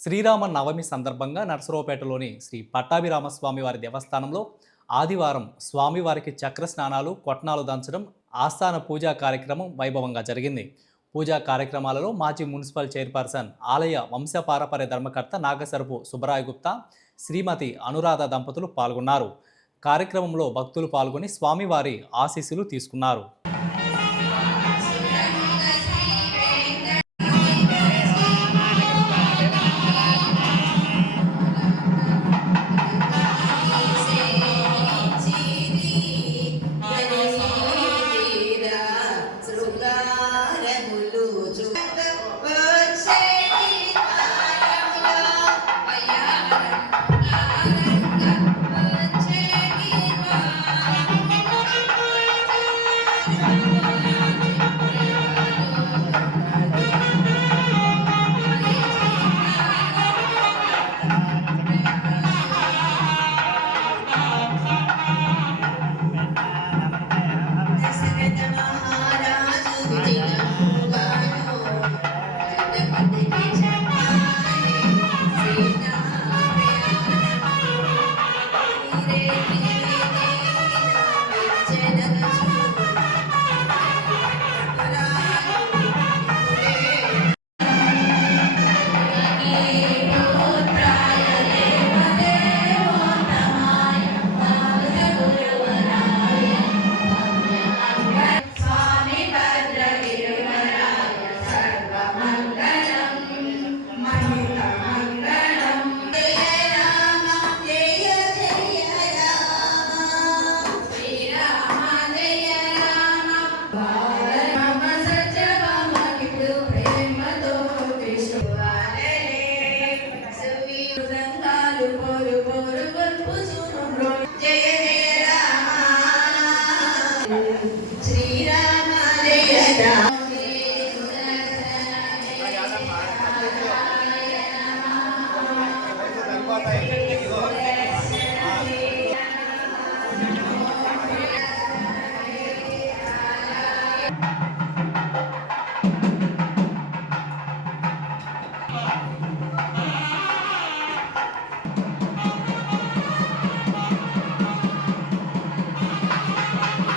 శ్రీరామ నవమి సందర్భంగా నర్సరావుపేటలోని శ్రీ పట్టాభిరామస్వామి వారి దేవస్థానంలో ఆదివారం స్వామివారికి చక్ర స్నానాలు, కొట్నాలు దంచడం, ఆస్థాన పూజా కార్యక్రమం వైభవంగా జరిగింది. పూజా కార్యక్రమాలలో మాజీ మున్సిపల్ చైర్పర్సన్, ఆలయ వంశపారపర్య ధర్మకర్త నాగసరపు సుబ్బరాయ గుప్తా, శ్రీమతి అనురాధ దంపతులు పాల్గొన్నారు. కార్యక్రమంలో భక్తులు పాల్గొని స్వామివారి ఆశీస్సులు తీసుకున్నారు.